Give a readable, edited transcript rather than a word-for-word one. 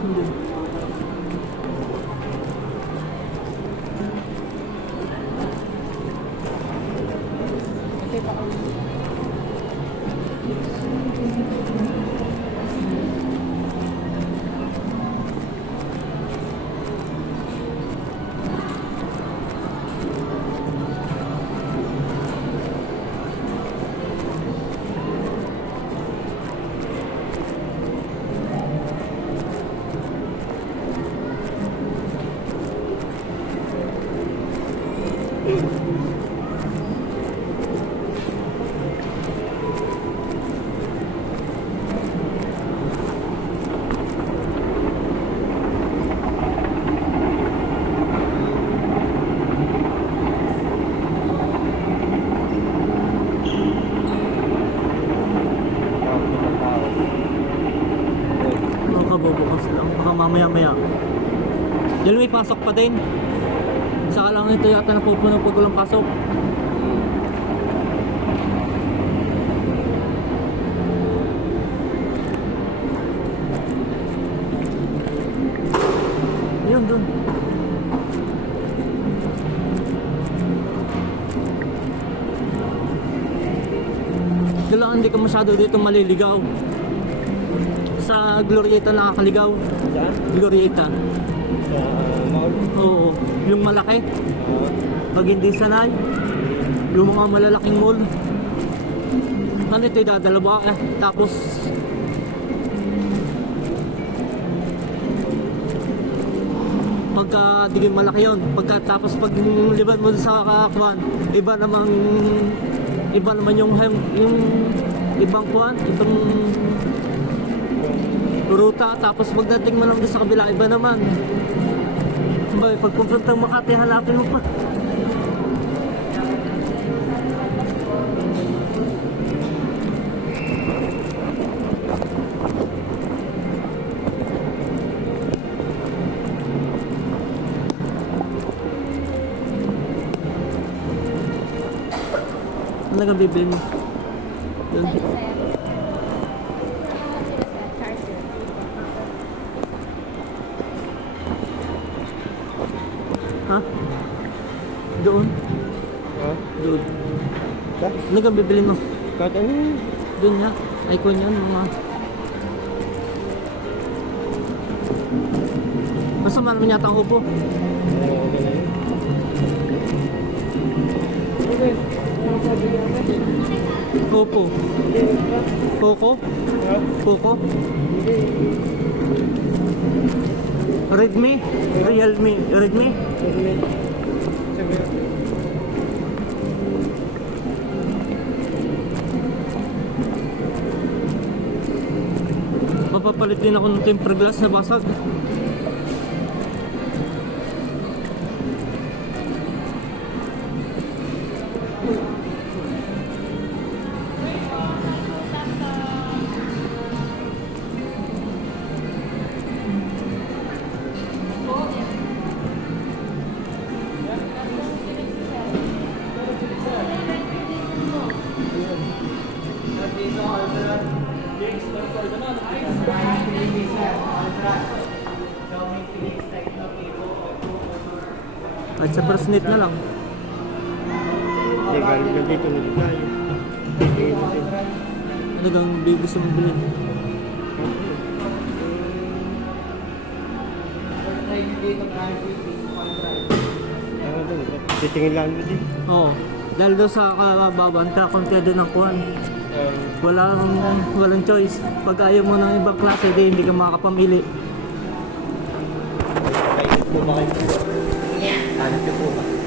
Hindi. Ano ka, bubukas lang. Baka mamaya-maya. Dahil may pasok pa din. Saka lang ito yata napupuno pag walang pasok. Ayun, dun. Kailangan hindi ka masyado dito maliligaw. Sa Glorieta nakakaligaw. Saan? Glorieta. Sa mall? Oo, yung malaki. Pag hindi sanay, yung mga malalaking mall. Ano ito, dadalawa ka. Tapos, pagka di malaki yun. Tapos pag liban mo sa kakakuan, iba naman yung ibang kuan, ibang ruta. Tapos pagdating mo lang doon sa kabila, iba naman. Bay, pag pupuntang Makati, hanapin mo pa. Ano nga bibili mo? Yun. Ha? Doon? Ha? Doon. Ka? Ano nga bibili mo? Kahit ano? Doon nga. Icon yan, mga... Masama naman yata ang upo. Okay na yun. Okay. Ano sabi natin? Opo. Poco? Ha? Poco? Hindi. Redmi? Realme? Redmi? Sabi Mapapalit din ako ng tempered glass na basag. At sa Persnit na lang. Hindi, galing na dito na tayo. Ano gang gusto mong bilhin? Titingin lang mo din. Oo. Dahil daw sa kababanta, konti din ang kuhan. Walang choice. Pag ayaw mo ng ibang klase, hindi ka makakapamili. Kainit po ba kayo? Hanap niyo po ba?